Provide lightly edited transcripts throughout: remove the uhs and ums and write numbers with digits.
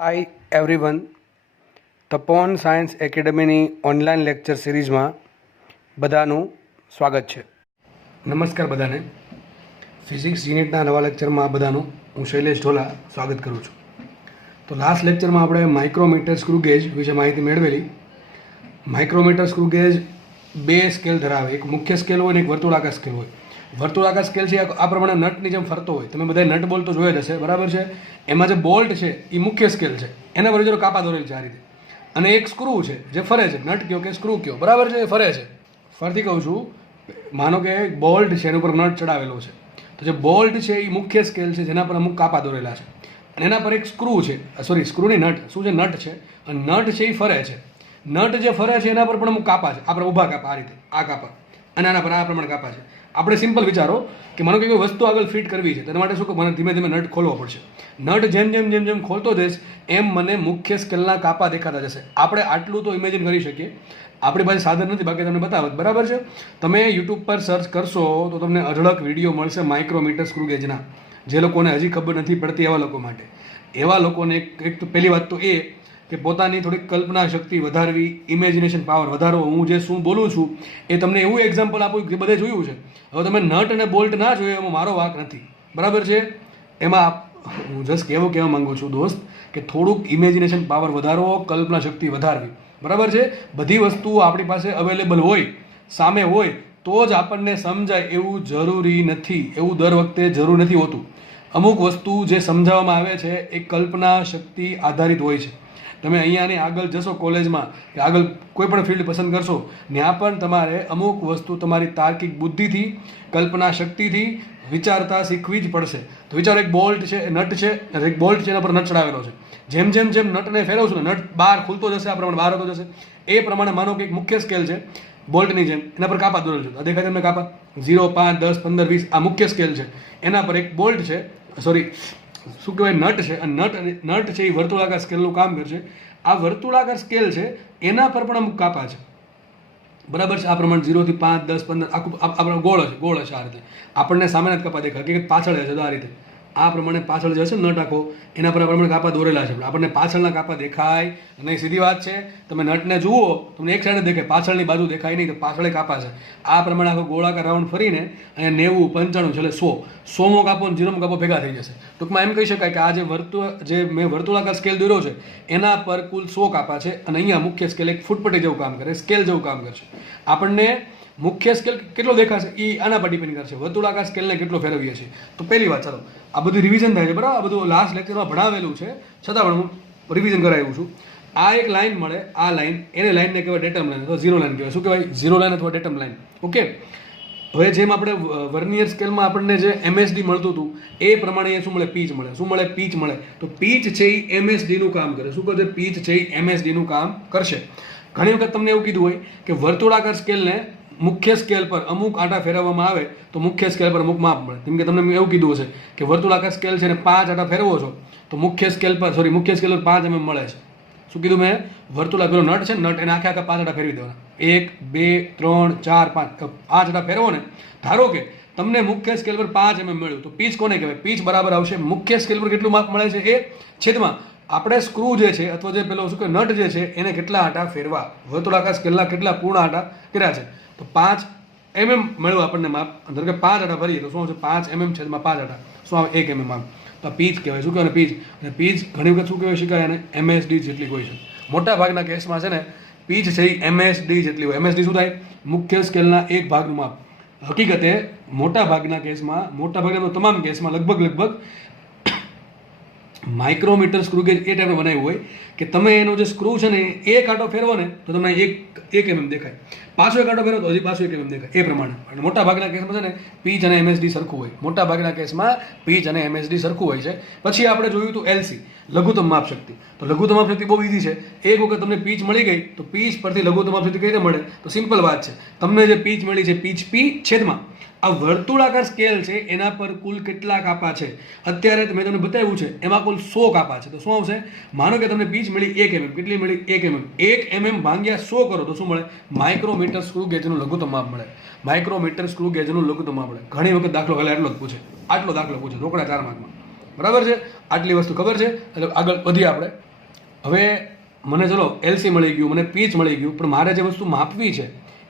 હાય everyone, Tapon science એકેડમીની online lecture સિરીઝમાં બધાનું સ્વાગત છે. નમસ્કાર બધાને. ફિઝિક્સ યુનિટના નવા લેક્ચરમાં બધાનું હું શૈલેષ ઢોલા સ્વાગત કરું છું. તો લાસ્ટ લેક્ચરમાં આપણે માઇક્રોમીટર સ્ક્રૂ ગેજ વિશે માહિતી મેળવેલી. માઇક્રોમીટર સ્ક્રૂ ગેજ બે સ્કેલ ધરાવે, એક મુખ્ય સ્કેલ હોય ને એક વર્તુળાકાર સ્કેલ હોય. વર્તુળાકાર સ્કેલ છે આ પ્રમાણે નટની જેમ ફરતો હોય. તમે બધા નટ બોલ્ટ તો જોયા જ હશે, બરાબર છે. એમાં જે બોલ્ટ છે એ મુખ્ય સ્કેલ છે, એના પર કાપા દોરેલ છે આ રીતે. અને એક સ્ક્રૂ છે જે ફરે છે, નટ કયો કે સ્ક્રૂ કયો, બરાબર છે, એ ફરે છે. ફરતી કહું છું, માનો કે બોલ્ટ છે એના ઉપર નટ ચડાવેલો છે, તો જે બોલ્ટ છે એ મુખ્ય સ્કેલ છે જેના પર અમુક કાપા દોરેલા છે. અને એના પર એક સ્ક્રૂ છે, સ્ક્રૂની નટ, શું છે, નટ છે. અને નટ છે એ ફરે છે. નટ જે ફરે છે એના પર પણ અમુક કાપા છે. આપણે ઊભા કાપા, આ રીતે આ કાપા, અને આના પર આ પ્રમાણે કાપા છે. આપણે સિમ્પલ વિચારો કે માનો કે કોઈ વસ્તુ આગળ ફિટ કરવી છે, તેના માટે શું કે મને ધીમે ધીમે નટ ખોલવો પડશે. નટ જેમ જેમ જેમ જેમ ખોલતો જઈશ એમ મને મુખ્ય સ્કેલના કાપા દેખાતા જશે. આપણે આટલું તો ઇમેજિન કરી શકીએ. આપણી પાસે સાધન નથી, બાકી તમને બતાવત, બરાબર છે. તમે યુટ્યુબ પર સર્ચ કરશો તો તમને અઢળક વિડીયો મળશે માઇક્રોમીટર સ્ક્રૂ ગેજના. જે લોકોને હજી ખબર નથી પડતી એવા લોકો માટે. એવા લોકોને એક તો પહેલી વાત તો એ કે પોતાની થોડીક કલ્પના શક્તિ વધારવી, ઇમેજિનેશન પાવર વધારવો. હું જે શું બોલું છું એ તમને એવું એક્ઝામ્પલ આપું કે બધે જોયું છે. હવે તમે નટ અને બોલ્ટ ના જોયો એમાં મારો વાંક નથી, બરાબર છે. એમાં હું જસ્ટ કહેવા માંગુ છું દોસ્ત કે થોડુંક ઇમેજિનેશન પાવર વધારવો, કલ્પના શક્તિ વધારવી, બરાબર છે. બધી વસ્તુઓ આપણી પાસે અવેલેબલ હોય, સામે હોય તો જ આપણને સમજાય એવું જરૂરી નથી. એવું દર વખતે જરૂર નથી હોતું. અમુક વસ્તુ જે સમજાવવામાં આવે છે એ કલ્પના શક્તિ આધારિત હોય છે. તમે અહીંયાની આગળ જશો કોલેજમાં કે આગળ કોઈ પણ ફિલ્ડ પસંદ કરશો, ત્યાં પણ તમારે અમુક વસ્તુ તમારી તાર્કિક બુદ્ધિથી, કલ્પના શક્તિથી વિચારતા શીખવી જ પડશે. તો વિચારો, એક બોલ્ટ છે, નટ છે, એક બોલ્ટ છે, એના પર નટ ચડાવેલો છે. જેમ જેમ જેમ નટને ફેરવશું ને નટ બહાર ખુલતો જશે, આ પ્રમાણે બહાર આવતો જશે. એ પ્રમાણે માનો કે એક મુખ્ય સ્કેલ છે બોલ્ટની જેમ, એના પર કાપા દોરેલ છે. આ દેખાય તમને કાપા 0, 5, 10, 15, 20, આ મુખ્ય સ્કેલ છે. એના પર એક બોલ્ટ છે, શું કહેવાય, નટ છે. અને નટ છે એ વર્તુળાકાર સ્કેલનું કામ કરશે. આ વર્તુળાકાર સ્કેલ છે એના પર પણ અમુક કાપા છે, બરાબર છે. આ પ્રમાણે 0 થી 5, 10, 15 આખું આપણે ગોળ હશે આ રીતે. આપણને સામેના જ કાપા દેખાય કે પાછળ હશે તો આ રીતે. આ પ્રમાણે પાછળ જે હશે નટ આખો, એના પર પ્રમાણે કાપા દોરેલા છે. આપણને પાછળના કાપા દેખાય નહીં, સીધી વાત છે. તમે નટને જુઓ તમને એક સાઈડ દેખાય, પાછળની બાજુ દેખાય નહીં, તો પાછળ કાપા છે. આ પ્રમાણે આખો ગોળાકાર રાઉન્ડ ફરીને અને 90, 95 છેલ્લે 100મો કાપો અને 0મો કાપો ભેગા થઈ જશે. ટૂંકમાં એમ કહી શકાય કે આ જે મેં વર્તુળાકાર સ્કેલ દોર્યો છે એના પર કુલ 100 કાપા છે. અને અહીંયા મુખ્ય સ્કેલ એક ફૂટપટ્ટી જેવું કામ કરે, સ્કેલ જેવું કામ કરશે. આપણને મુખ્ય સ્કેલ કેટલો દેખાશે એ આના પર ડિપેન્ડ કરશે, વર્તુળાકાર સ્કેલને કેટલો ફેરવીએ છીએ. તો પહેલી વાત, ચાલો આ બધું રિવિઝન થાય છે, બરાબર. આ બધું લાસ્ટ લેક્ચરમાં ભણાવેલું છે, છતાં પણ હું રિવિઝન કરાવ્યું છું. આ એક લાઈન મળે, આ લાઈન, એને લાઈનને કહેવાય ડેટમ લાઈન અથવા ઝીરો લાઈન કહેવાય. શું કહેવાય? ઝીરો લાઈન અથવા ડેટમ લાઈન. ઓકે. હવે જેમ આપણે વર્નિયર સ્કેલમાં આપણને જે MSD મળતું હતું એ પ્રમાણે શું મળે? પીચ મળે. શું મળે? પીચ મળે. તો પીચ છે એ MSD નું કામ કરે. શું કરશે? પીચ છે એ MSD નું કામ કરશે. ઘણી વખત તમને એવું કીધું હોય કે વર્તુળાકાર સ્કેલને મુખ્ય સ્કેલ પર અમુક આંટા ફેરવવામાં આવે તો મુખ્ય સ્કેલ પર અમુક માપ મળે. જેમ કે તમને એવું કીધું હશે કે વર્તુળાકાર સ્કેલ છે ને 5 આંટા ફેરવો છો તો મુખ્ય સ્કેલ પર 5 mm મળે છે. શું કીધું મેં? વર્તુળાકાર નટ છે, નટ એને આખા 5 આંટા ફેરવી દેવાના. 1, 2, 3, 4, 5 આંટા ફેરવો ને. ધારો કે તમને મુખ્ય સ્કેલ પર 5 mm મળ્યું તો પીચ કોને કહેવાય? પીચ બરાબર આવશે મુખ્ય સ્કેલ પર કેટલું માપ મળે છે એ છેદમાં આપણે સ્ક્રૂ જે છે અથવા જે પેલો શું કે નટ જે છે એને કેટલા આંટા ફેરવા, વર્તુળાકાર સ્કેલના કેટલા પૂર્ણ આંટા કર્યા છે. તો 5 mm મળ્યું આપણને માપ. ધારો કે 5 આંટા ફરીએ તો શું આવશે? 5 mm છેદમાં 5 આંટા, શું આવે? 1 mm આમ. તો પીચ કહેવાય. શું કહેવાય? પીચ. અને પીચ ઘણી વખત શું કહેવાય શીખાય એને? MSD જેટલી હોય છે. મોટા ભાગના કેસમાં છે ને પીચ છે એ MSD જેટલી હોય. MSD શું થાય? મુખ્ય સ્કેલના એક ભાગનું માપ. હકીકતે મોટા ભાગના તમામ કેસમાં લગભગ માઇક્રોમીટર સ્ક્રૂ ગેજ એ ટાઈપનું બનાવ્યું હોય કે તમે એનો જે સ્ક્રૂ છે ને એક આંટો ફેરવો ને તો તમને 1 mm દેખાય, પાછો એક આંટો ફેરવો તો હજી પાછો 1 mm દેખાય. એ પ્રમાણે અને મોટા ભાગના કેસમાં છે ને પીચ અને MSD સરખું હોય. મોટા ભાગના કેસમાં પીચ અને MSD સરખું હોય છે. પછી આપણે જોયું હતું LC, લઘુત્તમ માપ શક્તિ. તો લઘુત્તમ માપ શક્તિ બહુ ઈઝી છે. એક વખત તમને પીચ મળી ગઈ તો પીચ પરથી લઘુત્તમ માપ શક્તિ કઈ રીતે મળે? તો સિમ્પલ વાત છે. તમને જે પીચ મળી છે પીચ P છેદમાં આ વર્તુળાકાર સ્કેલ છે એના પર કુલ કેટલા કાપા છે અત્યારે મેં તમને બતાવ્યું છે એમાં કુલ 100 કાપા છે. તો શું આવશે? માનો કે તમને પીચ મળી 1 mm. કેટલી મળી? 1 mm. 1 mm ભાગ્યા 100 કરો તો શું મળે? માઇક્રોમીટર સ્ક્રૂ ગેજનું લઘુત્તમ માપ મળે. માઇક્રોમીટર સ્ક્રૂ ગેજનું લઘુત્તમ માપ મળે. ઘણી વખત દાખલો ખાલી આટલો જ પૂછે, આટલો દાખલો પૂછે રોકડા 4 માર્કમાં, બરાબર છે. આટલી વસ્તુ ખબર છે એટલે આગળ વધીએ આપણે. હવે મને ચલો એલસી મળી ગયું, મને પીચ મળી ગયું, પણ મારે જે વસ્તુ માપવી છે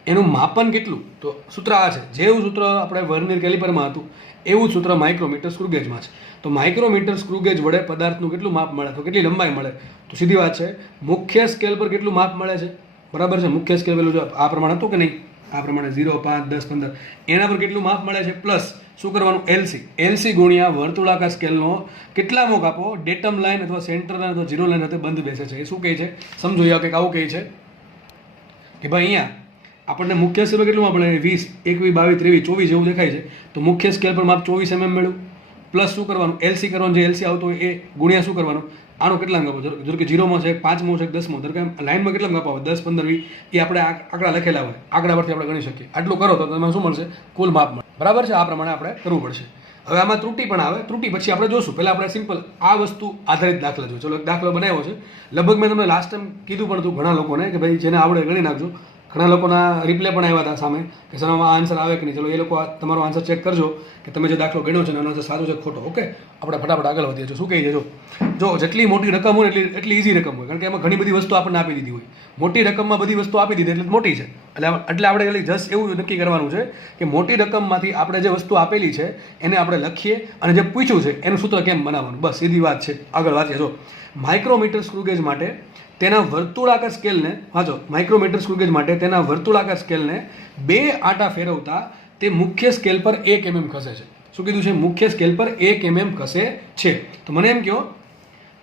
એનું માપન કેટલું? તો સૂત્ર આ છે. જેવું સૂત્ર આપણે વર્નિયર કેલિપરમાં હતું એવું જ સૂત્ર માઇક્રોમીટર સ્ક્રુગેજમાં છે. તો માઇક્રોમીટર સ્ક્રુગેજ વડે પદાર્થનું કેટલું માપ મળે, તો કેટલી લંબાઈ મળે? તો સીધી વાત છે, મુખ્ય સ્કેલ પર કેટલું માપ મળે છે, બરાબર છે. મુખ્ય સ્કેલ પેલું જો આ પ્રમાણે હતું કે નહીં, આ પ્રમાણે 0, 5, 10, 15 એના પર કેટલું માપ મળે છે, પ્લસ શું કરવાનું, એલસી ગુણ્યા વર્તુળાકાર સ્કેલનો કેટલામો કાપો ડેટમ લાઇન અથવા સેન્ટર લાઇન અથવા ઝીરો લાઇન સાથે બંધ બેસે છે. એ શું કહે છે સમજો. યા કંઈક આવું કહે છે કે ભાઈ અહીંયા આપણને મુખ્ય સ્કેલ પર કેટલું માપ મળે, 20, 21, 22, 23, 24 જેવું દેખાય છે. તો મુખ્ય સ્કેલ પર માપ 24 mm મળ્યું, પ્લસ શું કરવાનું, એલસી કરવાનું, જે એલસી આવતો હોય એ ગુણ્યા શું કરવાનું, આનો કેટલા કાપો, જો કે 0માં છે, 5માં છે, 10માં, ધારો કે લાઇનમાં કેટલા કાપો આવે, 10, 15, 20 એ આપણે આંકડા લખેલા હોય, આંકડા પરથી આપણે ગણી શકીએ. આટલું કરો તો તમને શું મળશે, કુલ માપ મળે. બરાબર છે. આ પ્રમાણે આપણે કરવું પડશે. હવે આમાં ત્રુટિ પણ આવે, ત્રુટિ પછી આપણે જોશું. પહેલાં આપણે સિમ્પલ આ વસ્તુ આધારિત દાખલા જોઈએ. ચલો એક દાખલો બનાવ્યો છે, લગભગ મેં તમને લાસ્ટ ટાઈમ કીધું પણ હતું ઘણા લોકોને કે ભાઈ જેને આવડે ગણી નાખજો. ઘણા લોકોના રિપ્લે પણ આવ્યા હતા સામે કે સર આમાં આન્સર આવે કે નહીં. ચલો એ લોકો તમારો આન્સર ચેક કરજો કે તમે જે દાખલો ગણ્યો છે એનો આન્સર સાચો છે ખોટો. ઓકે, આપણે ફટાફટ આગળ વધીએ છીએ. શું કહીએ છીએ, જો જેટલી મોટી રકમ હોય એટલી ઇઝી રકમ હોય, કારણ કે એમાં ઘણી બધી વસ્તુ આપણને આપી દીધી હોય. મોટી રકમમાં બધી વસ્તુ આપી દીધી એટલે મોટી છે. એટલે આપણે ખાલી જસ્ટ એવું નક્કી કરવાનું છે કે મોટી રકમમાંથી આપણે જે વસ્તુ આપેલી છે એને આપણે લખીએ અને જે પૂછ્યું છે એનું સૂત્ર કેમ બનાવવાનું, બસ સીધી વાત છે. આગળ વાંચીએ. જો માઇક્રોમીટર સ્ક્રુગેજ માટે તેના વર્તુળાકાર સ્કેલને વાંચો, માઇક્રોમીટર સ્ક્રુગેજ માટે તેના વર્તુળાકાર સ્કેલને 2 આંટા ફેરવતા તે મુખ્ય સ્કેલ પર 1 mm ખસે છે. શું કીધું છે, મુખ્ય સ્કેલ પર 1 mm ખસે છે. તો મને એમ કહો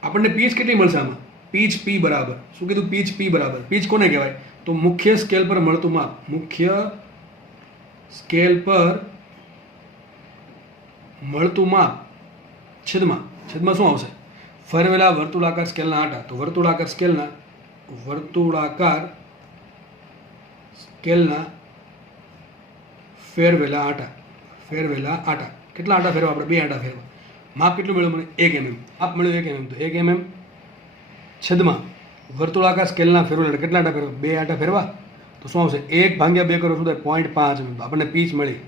આપણને પીચ કેટલી મળશે આમાં, પીચ પી બરાબર, શું કીધું, પીચ પી બરાબર. પીચ કોને કહેવાય, તો મુખ્ય સ્કેલ પર મળતું માપ, મુખ્ય સ્કેલ પર મળતું માપ છેદમાં શું આવશે, ફેરવેલા વર્તુળાકાર સ્કેલના આંટા. તો વર્તુળાકાર સ્કેલના ફેરવેલા આંટા. કેટલા આંટા ફેરવા આપણે, 2 આંટા ફેરવા. માપ કેટલું મળ્યું મને, 1 mm. માપ મળ્યું 1 mm. તો 1 mm છેદમાં વર્તુળાકાર સ્કેલના ફેરવેલા કેટલા આંટા ફેરવા, 2 આંટા ફેરવા. તો શું આવશે, 1/2 કરો શું થાય, 0.5 mm. આપણને પીચ મળી.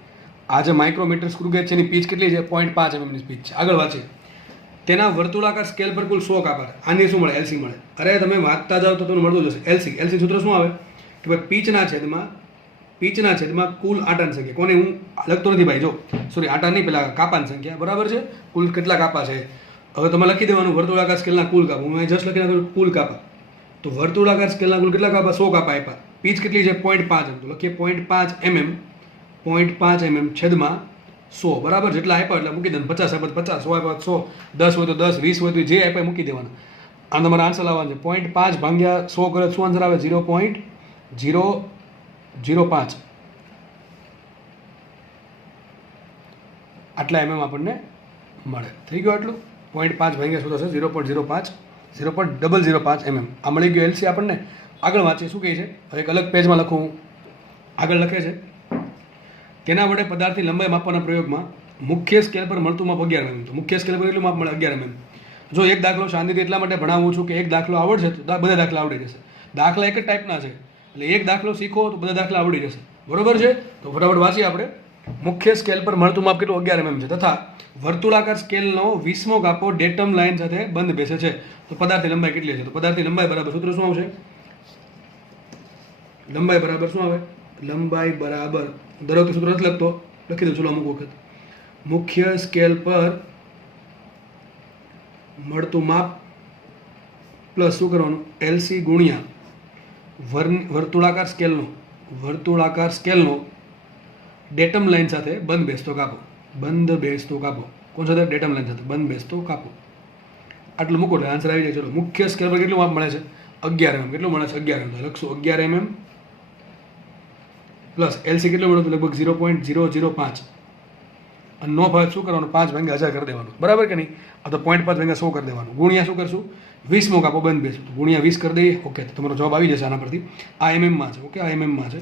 આ જે માઇક્રોમીટર સ્ક્રુગેજ છે એની પીચ કેટલી છે, 0.5 mm ની પીચ છે. આગળ વાંચીએ. તેના વર્તુળાકાર સ્કેલ પર કુલ 100 કાપા. આની શું મળે, એલસી મળે. અરે તમે વાંચતા જાઓ તો તમને મળતું જશે. એલસી સૂત્ર શું આવે કે ભાઈ પીચના છેદમાં કુલ આંટાની સંખ્યા. કોને હું લખતો નથી ભાઈ, જો સોરી આંટા નહીં, પેલા કાપાની સંખ્યા, બરાબર છે. કુલ કેટલા કાપા છે હવે તમે લખી દેવાનું, વર્તુળાકાર સ્કેલના કુલ કાપા. હું જસ્ટ લખી નાખું કુલ કાપા. તો વર્તુળાકાર સ્કેલના કુલ કેટલા કાપા, 100 કાપા આપ્યા. પીચ કેટલી છે, 0.5 mm. તો લખીએ 0.5 mm, 0.5 mm છેદમાં 100 બરાબર. જેટલા આપ્યા એટલે મૂકી દેવાનું. 50 આપ્યા 50, 100 આપ્યા 100, 10 હોય તો 10, 20 હોય તો જે આપ્યા મૂકી દેવાના. આ તમારા આન્સર લાવવાનો છે. 0.5 ભાગ્યા 100 કરે શું આન્સર આવે, 0.005. આટલા mm આપણને મળે. થઈ ગયું આટલું. 0.5 ભાગ્યા શું થશે, 0.05, 0.005 mm. આ મળી ગયું એલસી આપણને. આગળ વાંચીએ શું કહે છે. હવે એક અલગ પેજમાં લખું. આગળ લખે છે, તેના વડે પદાર્થની લંબાઈ માપવાના પ્રયોગમાં મુખ્ય સ્કેલ પર મળતું માપ 11 mm. તો મુખ્ય સ્કેલ પર કેટલું માપ મળે, 11 mm. જો એક દાખલો શાંતિથી એટલા માટે ભણાવું છું કે એક દાખલો આવડશે તો બધા દાખલા આવડી જશે. દાખલા એક જ ટાઈપના છે એટલે એક દાખલો શીખો તો બધા દાખલા આવડી જશે, બરોબર છે. તો ફટાફટ વાંચીએ આપણે. મુખ્ય સ્કેલ પર મળતું માપ કેટલું, 11 mm છે. તથા વર્તુળાકાર સ્કેલનો 20મો કાપો ડેટમ લાઇન સાથે બંધ બેસે છે. તો પદાર્થની લંબાઈ કેટલી છે, તો પદાર્થની લંબાઈ બરાબર સૂત્ર શું આવશે, લંબાઈ બરાબર શું આવે, લંબાઈ બરાબર દરેક સૂત્ર નથી લખતો, લખી દઉં ચલો અમુક વખત. મુખ્ય સ્કેલ પર મળતું માપ પ્લસ શું કરવાનું, એલસી ગુણ્યા વર્તુળાકાર સ્કેલનો ડેટમ લાઇન સાથે બંધ બેસતો કાપો. કોણ સાથે, ડેટમ લાઇન સાથે બંધ બેસતો કાપો. આટલું મૂકો એટલે આન્સર આવી જાય. ચલો મુખ્ય સ્કેલ પર કેટલું માપ મળે છે, 11 mm. કેટલું મળે છે, 11 mm. લખશું 11 mm પ્લસ એલસી કેટલું મળે, લગભગ 0.005. અને નો ભાગ શું કરવાનું, 5 ભાગ્યા 1000 કરી દેવાનું, બરાબર કે નહીં. આ તો 0.5 ભાગ્યા 100 કરી દેવાનું. ગુણ્યા શું કરશું, 20મો કાપો બંધ બેસું, ગુણ્યા 20 કરી દઈએ. ઓકે, તો તમારો જવાબ આવી જશે આના પરથી. આ mm છે. ઓકે, આ mm છે.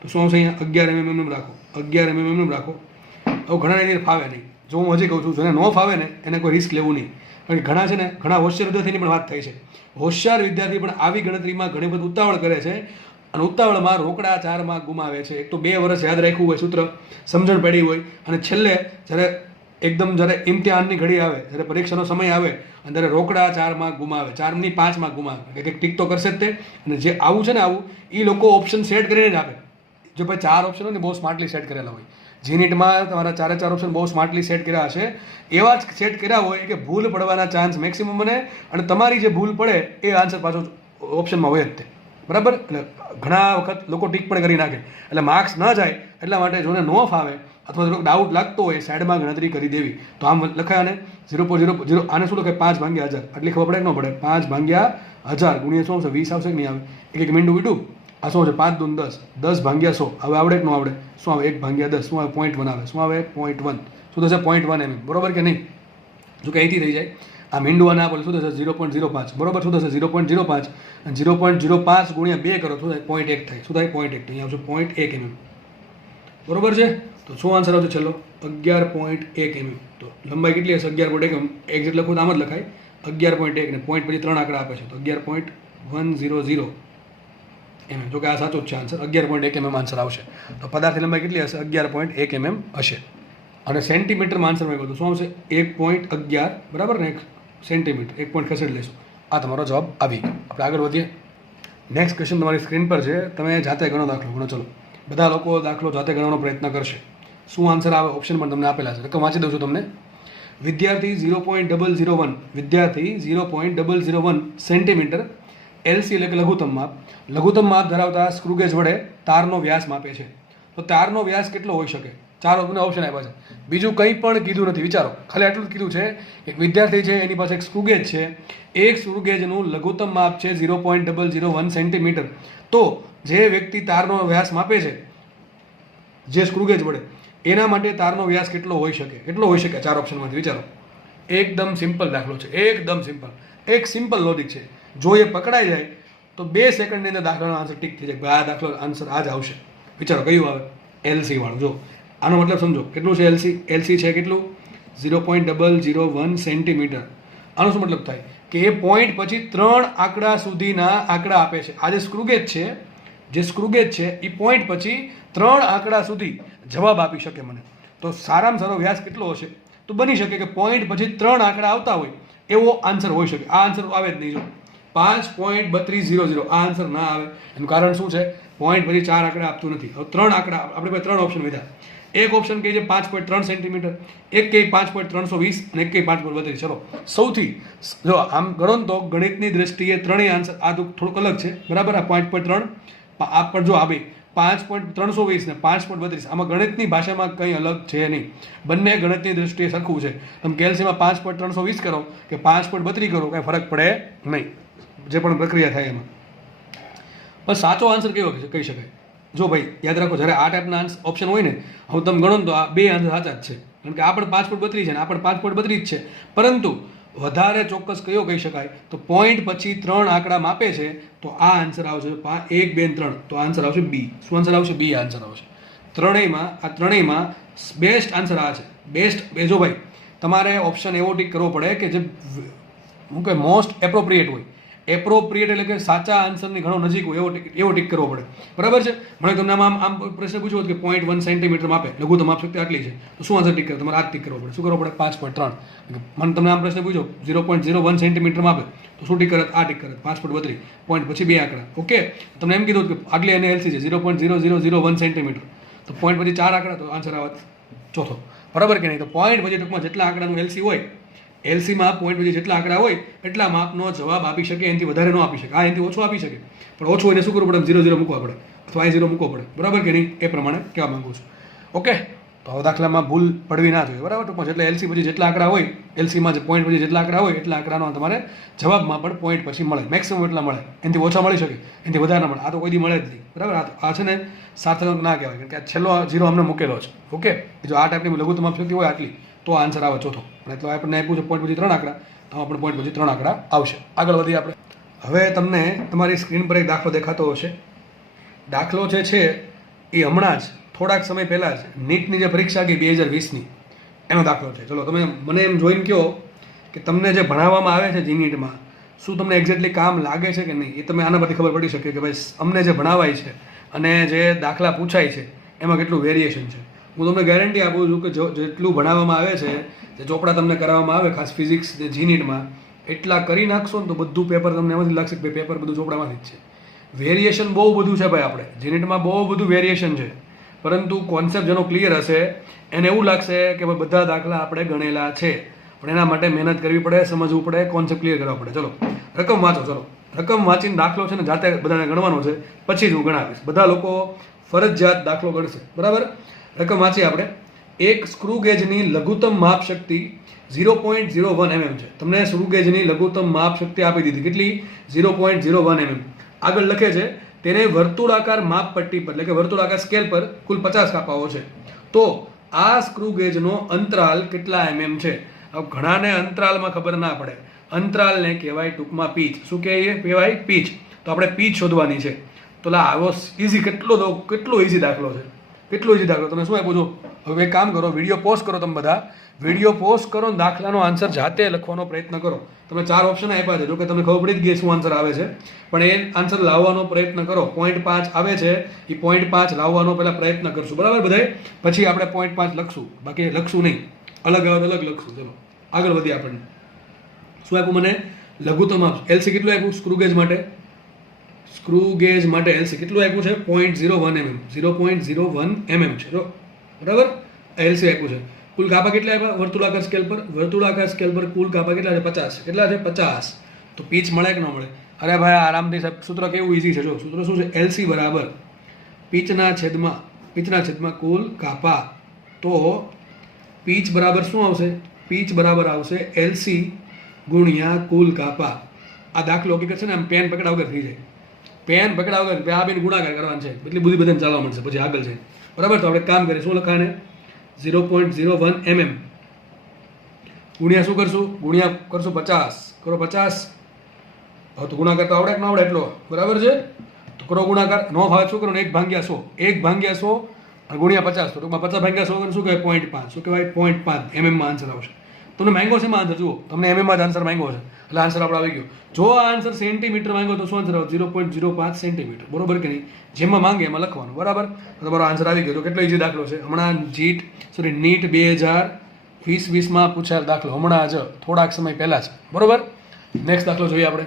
તો શું આવશે અહીંયા, 11 mm રાખો, 11 mm રાખો. હવે ઘણા એને ફાવે નહીં. જો હું હજી કહું છું, જેને ન ફાવે ને એને કોઈ રિસ્ક લેવું નહીં. કારણ કે ઘણા છે ને, ઘણા હોશિયાર વિદ્યાર્થીની પણ વાત થાય છે. હોશિયાર વિદ્યાર્થી પણ આવી ગણતરીમાં ઘણી બધી ઉતાવળ કરે છે અને ઉતાવળમાં રોકડા 4 માર્ક ગુમાવે છે. એક તો 2 વર્ષ યાદ રાખ્યું હોય સૂત્ર, સમજણ પડી હોય, અને છેલ્લે જ્યારે એકદમ જ્યારે ઇમ્તિહાનની ઘડી આવે, જ્યારે પરીક્ષાનો સમય આવે અને ત્યારે રોકડા 4 માર્ક ગુમાવે, 4 ની 5 માર્ક ગુમાવે, કંઈક ટીક તો કરશે જ તે. અને જે આવું છે ને આવું એ લોકો ઓપ્શન સેટ કરીને જ આપે. જો ભાઈ 4 ઓપ્શન હોય ને બહુ સ્માર્ટલી સેટ કરેલા હોય, જીનીટમાં તમારા 4 ઓપ્શન બહુ સ્માર્ટલી સેટ કર્યા હશે, એવા જ સેટ કર્યા હોય કે ભૂલ પડવાના ચાન્સ મેક્સિમમ બને અને તમારી જે ભૂલ પડે એ આન્સર પાછો ઓપ્શનમાં હોય જ તે. બરાબર? એટલે ઘણા વખત લોકો ટીક પણ કરી નાખે, એટલે માર્ક્સ ન જાય એટલા માટે જોને નો ફાવે અથવા થોડોક ડાઉટ લાગતો હોય સાઈડમાં ગણતરી કરી દેવી. તો આમ લખાય આને 0.0, આને શું લખાય 5 ભાગ્યા 1000, આટલી ખબર પડે કે ન પડે? 5 ભાગ્યા 1000 ગુણ્યા શું આવશે? 20 આવશે કે નહીં આવે? એક મીંડું વીડું, આ શું છે? 5 દૂન 10, 10 ભાગ્યા 100, હવે આવડે કે ન આવડે? શું આવે? 1 ભાગ્યા 10, શું આવે? 0.1 આવે. શું આવે? 0.1. શું થશે? 0.1 mm. બરોબર કે નહીં? જો કે અહીંથી થઈ જાય આ મીંડું અને આપણે શું થશે? 0.05. બરોબર? શું થશે? 0.05 અને 0.05 ગુણ્યા 2 કરો શું થાય? 0.1 થાય. શું થાય? 0.1. અહીંયા આવશે 0.1 mm. બરોબર છે? તો શું આન્સર આવશે છેલ્લો? 11.1 mm. તો લંબાઈ કેટલી હશે? 11.1 mm. એક્ઝેક્ટ લખું તો આમ જ લખાય 11.1 ને પોઈન્ટ પછી 3 આંકડા આપે છે તો 11.100 mm. જો કે આ સાચો જ છે આન્સર, 11.1 mm આન્સર આવશે. તો પદાર્થની લંબાઈ કેટલી હશે? 11.1 mm હશે. અને સેન્ટીમીટરમાં આન્સર મેં કહ્યું શું આવશે? 1.11. બરાબર ને? 1 સેન્ટીમીટર, 1 પોઈન્ટ ખસેડી લઈશું. આ તમારો જવાબ આવી ગયો. આપણે આગળ વધીએ. નેક્સ્ટ ક્વેશ્ચન તમારી સ્ક્રીન પર છે, તમે જાતે ગણો દાખલો. ગણો ચલો. બધા લોકો દાખલો જાતે ગણવાનો પ્રયત્ન કરશે. શું આન્સર આવે? ઓપ્શન પણ તમને આપેલા છે, રકમ વાંચી દઉં છું તમને. વિદ્યાર્થી 0.001, વિદ્યાર્થી 0.001 સેન્ટીમીટર એલસી એટલે કે લઘુત્તમ માપ ધરાવતા સ્ક્રુગેજ વડે તારનો વ્યાસ માપે છે. તો તારનો વ્યાસ કેટલો હોઈ શકે? 4 તમને ઓપ્શન આપ્યા છે, બીજું કંઈ પણ કીધું નથી. વિચારો, ખાલી આટલું જ કીધું છે. એક વિદ્યાર્થી છે, એની પાસે એક સ્ક્રુગેજ છે, એક સ્ક્રુગેજનું લઘુત્તમ માપ છે 0.001 સેન્ટીમીટર. તો જે વ્યક્તિ તારનો વ્યાસ માપે છે જે સ્ક્રુગેજ વડે, એના માટે તારનો વ્યાસ કેટલો હોઈ શકે? કેટલો હોઈ શકે? 4 ઓપ્શનમાંથી વિચારો. એકદમ સિમ્પલ દાખલો છે, એકદમ સિમ્પલ. એક સિમ્પલ લોજિક છે. જો એ પકડાઈ જાય તો 2 સેકન્ડની અંદર દાખલાનો આન્સર ટીક થઈ જાય. આ દાખલો આન્સર આ જ આવશે. વિચારો કયું આવે? એલસી વાળું. જો આનો મતલબ સમજો, કેટલું છે એલસી? એલસી છે કેટલું? 0.001 સેન્ટીમીટર. આનો શું મતલબ થાય? કે એ પોઈન્ટ પછી 3 આંકડા સુધીના આંકડા આપે છે. આ જે સ્ક્રુગેજ છે એ પોઈન્ટ પછી 3 આંકડા સુધી જવાબ આપી શકે મને. તો સારામાં સારો વ્યાસ કેટલો હશે? તો બની શકે કે પોઈન્ટ પછી 3 આંકડા આવતા હોય એવો આન્સર હોઈ શકે. આ આન્સર આવે જ નહીં. જો 5.3200 આ આન્સર ના આવે. એનું કારણ શું છે? પોઈન્ટ પછી 4 આંકડા આપતું નથી. હવે 3 આંકડા, આપણે પાસે 3 ઓપ્શન વધ્યા. એક ઓપ્શન કહે છે 5.3 સેન્ટીમીટર, એક કહે 5.320 અને એક કહે 5.32. ચલો સૌથી જો આમ ગણો ને તો ગણિતની દ્રષ્ટિએ ત્રણેય આન્સર આ તો થોડુંક અલગ છે. બરાબર? આ 5.3 આ પણ જો આ બે 5.320 ને 5.32, આમાં ગણિતની ભાષામાં કંઈ અલગ છે નહીં. બંને ગણિતની દ્રષ્ટિએ સરખું છે. તમે કેલ્સીમાં 5.320 કરો કે 5.32 કરો, કાંઈ ફરક પડે નહીં, જે પણ પ્રક્રિયા થાય એમાં. પણ સાચો આન્સર કયો કહી શકાય? જો ભાઈ યાદ રાખો, જ્યારે આ ટાઈપના ઓપ્શન હોય ને, હવે તમે ગણો ને તો આ 2 આન્સર સાચા જ છે. કારણ કે આ પણ 5.32 છે ને આ પણ 5.32 જ છે. પરંતુ વધારે ચોક્કસ કયો કહી શકાય? તો પોઈન્ટ પછી 3 આંકડા માપે છે તો આ આન્સર આવશે 1, 2, 3. તો આન્સર આવશે બી. શું આન્સર આવશે? બી આન્સર આવશે. ત્રણેયમાં બેસ્ટ આન્સર આ છે. બેસ્ટ. જો ભાઈ તમારે ઓપ્શન એવો ટીક કરવો પડે કે જે શું કહે મોસ્ટ એપ્રોપ્રિએટ હોય. એપ્રોપ્રિએટ એટલે કે સાચા આન્સરની ઘણો નજીક હોય એવો ટીક કરવો પડે. બરાબર છે? મને તમને આમ પ્રશ્ન પૂછ્યો કે 0.1 સેન્ટીમીટર માપે, લઘુત્તમ માપ શક્તિ આટલી છે, તો શું આન્સર ટીક કરે? તમારે આ ટીક કરવો પડે. શું કરવો પડે? 5.3. મને તમને આમ પ્રશ્ન પૂછ્યો 0.01 સેન્ટીમીટર માપે, તો શું ટીક કરે? આ ટીક કરે 5.32. પોઈન્ટ પછી 2 આંકડા. ઓકે, તમને એમ કીધું કે આટલી અને એલસી છે 0.0001 સેન્ટીમીટર, તો પોઈન્ટ પછી 4 આંકડા, તો આન્સર આવે ચોથો. બરાબર કે નહીં? તો પોઈન્ટ પછી ટૂંકમાં જેટલા આંકડાનું એલસી હોય, એલસીમાં પોઈન્ટ પછી જેટલા આંકડા હોય એટલા માપનો જવાબ આપી શકે, એનાથી વધારે ન આપી શકે. આ એનાથી ઓછો આપી શકે, પણ ઓછો એને શું કરવું પડે? 0 મૂકવા પડે અથવા 0 મૂકવો પડે. બરાબર કે નહીં? એ પ્રમાણે કહેવા માંગુ છું. ઓકે, તો હવે દાખલામાં ભૂલ પડવી ના જોઈએ. બરાબર? ટૂંકમાં જેટલા એલસી પછી જેટલા આંકડા હોય, એલસીમાં જે પોઈન્ટ પછી જેટલા આંકડા હોય એટલા આંકડાનો તમારે જવાબમાં પણ પોઈન્ટ પછી મળે. મેક્સિમમ એટલા મળે, એનાથી ઓછા મળી શકે, એનાથી વધારે ના મળે. આ તો કોઈ દી મળે જ નહીં. બરાબર? આ છે ને સાર્થક ના કહેવાય, કારણ કે આ છેલ્લો 0 અમને મૂકેલો છે. ઓકે, જો આ ટાઈપની લઘુત્તમ શક્તિ હોય આટલી, તો આન્સર આવે ચોથો. અને એટલે આપણને આપ્યું છે પોઈન્ટ પછી 3 આંકડા, તો આપણે પોઈન્ટ પછી 3 આંકડા આવશે. આગળ વધીએ આપણે. હવે તમને તમારી સ્ક્રીન પર એક દાખલો દેખાતો હશે. દાખલો જે છે એ હમણાં જ થોડાક સમય પહેલાં જ નીટની જે પરીક્ષા ગઈ 2020ની, એનો દાખલો છે. ચલો તમે મને એમ જોઈને કહો કે તમને જે ભણાવવામાં આવે છે જીનીટમાં, શું તમને એક્ઝેક્ટલી કામ લાગે છે કે નહીં? એ તમે આના પરથી ખબર પડી શકે કે ભાઈ અમને જે ભણાવાય છે અને જે દાખલા પૂછાય છે એમાં કેટલું વેરિએશન છે. હું તમને ગેરંટી આપું છું કે જેટલું ભણાવવામાં આવે છે, જે ચોપડા તમને કરાવવામાં આવે, ખાસ ફિઝિક્સ જે જીનીટમાં, એટલા કરી નાખશો ને તો બધું પેપર તમને એમાંથી લાગશે કે પેપર બધું ચોપડામાંથી જ છે. વેરિએશન બહુ બધું છે ભાઈ, આપણે જીનીટમાં બહુ બધું વેરિએશન છે, પરંતુ કોન્સેપ્ટ જેનો ક્લિયર હશે એને એવું લાગશે કે ભાઈ બધા દાખલા આપણે ગણેલા છે. પણ એના માટે મહેનત કરવી પડે, સમજવું પડે, કોન્સેપ્ટ ક્લિયર કરવા પડે. ચલો રકમ વાંચો. ચલો રકમ વાંચીને દાખલો છે ને જાતે બધાને ગણવાનો છે, પછી જ હું ગણાવીશ. બધા લોકો ફરજિયાત દાખલો ગણશે, બરાબર? રકમ વાંચીએ આપણે. એક સ્ક્રૂ ગેજની લઘુત્તમ માપ શક્તિ 0.01 mm છે. તમને સ્ક્રૂ ગેજની લઘુત્તમ માપ શક્તિ આપી દીધી. કેટલી? 0.01 mm. આગળ લખે છે તેને વર્તુળાકાર માપ પટ્ટી પર, એટલે કે વર્તુળાકાર સ્કેલ પર કુલ 50 કાપાઓ છે. તો આ સ્ક્રૂ ગેજનો અંતરાલ કેટલા mm છે? હવે ઘણાને અંતરાલમાં ખબર ના પડે. અંતરાલને કહેવાય ટૂંકમાં પીચ. શું કહેવાય? પીચ. તો આપણે પીચ શોધવાની છે. તો આવો ઇઝી કેટલો ઇઝી દાખલો છે, કેટલો ઇઝી દાખલો. તમે શું આપ્યું છો? હવે એક કામ કરો, વિડીયો પોસ્ટ કરો. તમે બધા વિડીયો પોસ્ટ કરો ને દાખલાનો આન્સર જાતે લખવાનો પ્રયત્ન કરો. તમે 4 ઓપ્શન આપ્યા છે, જો કે તમને ખબર પડી જ ગઈ શું આન્સર આવે છે, પણ એ આન્સર લાવવાનો પ્રયત્ન કરો. 0.5 આવે છે, એ 0.5 લાવવાનો પહેલાં પ્રયત્ન કરશું, બરાબર બધાય? પછી આપણે 0.5 લખશું, બાકી લખશું નહીં, અલગ લખશું. ચલો આગળ વધીએ. આપણને શું આપ્યું? મને લઘુત્તમ માપ એલસી કેટલું આપ્યું? સ્ક્રૂ ગેજ માટે એલસી કેટલું આપ્યું છે? 0.01 mm. 0.01 mm છે, જો બરાબર? એલસી આપ્યું છે. કુલ કાપા કેટલા આપ્યા વર્તુળાકાર સ્કેલ પર? કુલ કાપા કેટલા છે? 50. કેટલા છે? 50. તો પીચ મળે કે ન મળે? અરે ભાઈ આરામથી સાહેબ, સૂત્ર કેવું ઇઝી છે. જો સૂત્ર શું છે? એલસી બરાબર પીચના છેદમાં કુલ કાપા. તો પીચ બરાબર શું આવશે? પીચ બરાબર આવશે એલસી ગુણ્યા કુલ કાપા. આ દાખલો હકીકત છે ને આમ પેન પકડા વગર થઈ જાય. પેન પકડા વગર આ બેન ગુણાકાર કરવાનું છે, એટલી બધી બધાને ચાલવા મળશે પછી આગળ છે, બરાબર? તો આપણે કામ કરીએ. શું લખાને? 0.01 mm ગુણ્યા શું કરશું? ગુણ્યા કરશું 50. કરો 50. હવે તો ગુણાકાર તો આવડે કે ન આવડે એટલો, બરાબર છે? તો કરો ગુણાકાર. નો ભાવે શું કરો? 1/100. 1/100 ગુણ્યા 50. તો ટૂંકમાં 50/100 શું કહેવાય? 0.5. શું કહેવાય? 0.5 mm માં આન્સર આવશે. તમને માંગ્યો છે આન્સર? જુઓ, તમને mm માં જ આન્સર માંગ્યો છે, એટલે આન્સર આપણે આવી ગયો. જો આ આન્સર સેન્ટીમીટર માંગ્યો તો શું આન્સર આવે? 0.05 સેન્ટીમીટર, બરોબર કે નહીં? જેમાં માંગે એમાં લખવાનું, બરાબર? તો તમારો આન્સર આવી ગયો. તો કેટલો ઇઝી દાખલો છે. હમણાં નીટ 2020માં પૂછાયેલ દાખલો, હમણાં જ થોડાક સમય પહેલાં છે, બરોબર? નેક્સ્ટ દાખલો જોઈએ આપણે.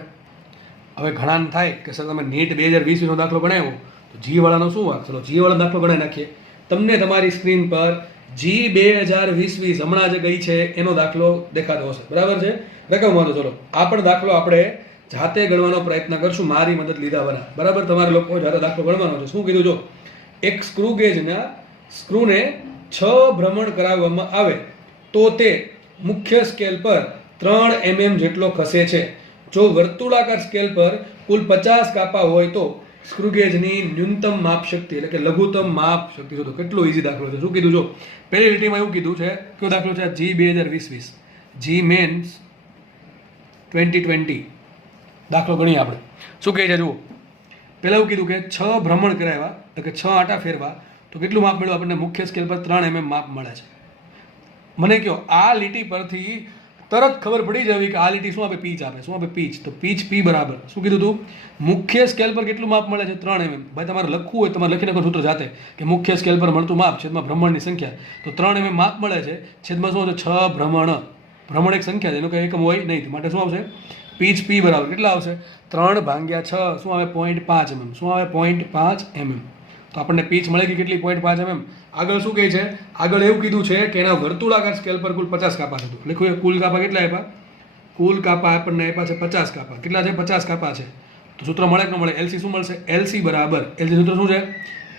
હવે ઘણાને થાય કે સર તમે નીટ 2020નો દાખલો ગણાવ્યો, તો જી વાળાનો શું વાત? ચલો જી વાળાનો દાખલો ગણાવી નાખીએ. તમને તમારી સ્ક્રીન પર જી 2020 હમણાં જે ગઈ છે એનો દાખલો દેખાતો હશે, બરાબર છે? રકમ વાંધો. ચલો આ પણ દાખલો આપણે જાતે ગણવાનો પ્રયત્ન કરશું, મારી મદદ લીધા વગર, બરાબર? તમારે લોકો જાતે દાખલો ગણવાનો છે. શું કીધું? જો એક સ્ક્રૂ ગેજના સ્ક્રૂને 6 ભ્રમણ કરાવવામાં આવે તો તે મુખ્ય સ્કેલ પર 3 mm જેટલો ખસે છે. જો વર્તુળાકાર સ્કેલ પર કુલ 50 કાપા હોય તો સ્ક્રૂ ગેજની ન્યૂનતમ માપ શક્તિ, એટલે કે લઘુત્તમ માપ શક્તિ શોધો. કેટલો ઇઝી દાખલો છે. શું કીધું? જો પહેલી લીટીમાં એવું કીધું છે, કયો દાખલો છે? જી 2020. જી મેન્સ 2020 દાખલો ગણીએ આપણે. શું કહે છે? જુઓ, પહેલાં એવું કીધું કે 6 ભ્રમણ કરાવ્યા, એટલે કે 6 આંટા ફેરવા, તો કેટલું માપ મળ્યું આપણને? મુખ્ય સ્કેલ પર 3 mm માપ મળે છે. મને કહો, આ લીટી પરથી તરત ખબર પડી જવી કે આ લીટી શું આપે? પીચ આપે. શું આપે? પીચ. તો પીચ પી બરાબર શું કીધું તું? મુખ્ય સ્કેલ પર કેટલું માપ મળે છે? 3 mm. ભાઈ તમારે લખવું હોય તમારે લખી નાખો સૂત્ર જાતે કે મુખ્ય સ્કેલ પર મળતું માપ છેદમાં ભ્રમણની સંખ્યા. તો 3 mm માપ મળે છે, છેદમાં શું આવશે? 6 ભ્રમણ. ભ્રમણ એક સંખ્યા છે, એનો કંઈ એકમ હોય નહીં, માટે શું આવશે? પીચ પી બરાબર કેટલા આવશે? 3/6 શું આવે? 0.5 mm. શું આવે? 0.5 mm. તો આપણને પીચ મળે કે કેટલી? 0.5 mm. આગળ શું કહે છે? આગળ એવું કીધું છે કે એના વર્તુળાકાર સ્કેલ પર કુલ 50 કાપા છે. લખ્યું કુલ કાપા કેટલા આપ્યા? કુલ કાપા આપણને આપ્યા છે 50 કાપા. કેટલા છે? 50 કાપા છે. તો સૂત્ર મળે કે ન મળે? એલસી શું મળશે? એલસી બરાબર એલસી સૂત્ર શું છે?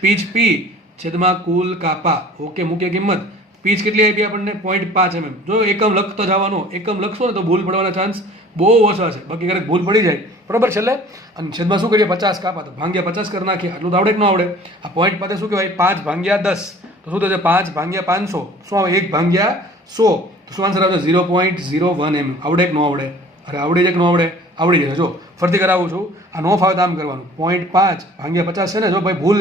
પીચ પી છેદમાં કુલ કાપા. ઓકે, મુખ્ય કિંમત પીચ કેટલી આપી આપણને? 0.5 mm. જો એકમ લખતો જવાનો, એકમ લખશો ને તો ભૂલ પડવાના ચાન્સ બહુ ઓછા છે, બાકી ક્યારેક ભૂલ પડી જાય, બરાબર? છેલ્લે અને છેદમાં શું કરીએ? 50 કાપા, તો ભાગ્યા 50 કરી નાખીએ. આટલું તો આવડે કે ન આવડે? આ પોઈન્ટ પાસે શું કહેવાય? 5/10. તો શું થશે? 5/500. શું આવે? 1/100. તો શું આન્સર આવશે? 0.01 mm. આવડે કે ન આવડે? અરે આવડી જાય કે ન આવડે? આવડી જાય. જો ફરીથી કરાવું છું, આ નો ફાવે તો આમ કરવાનું. 0.5/50 છે ને? જો ભાઈ ભૂલ,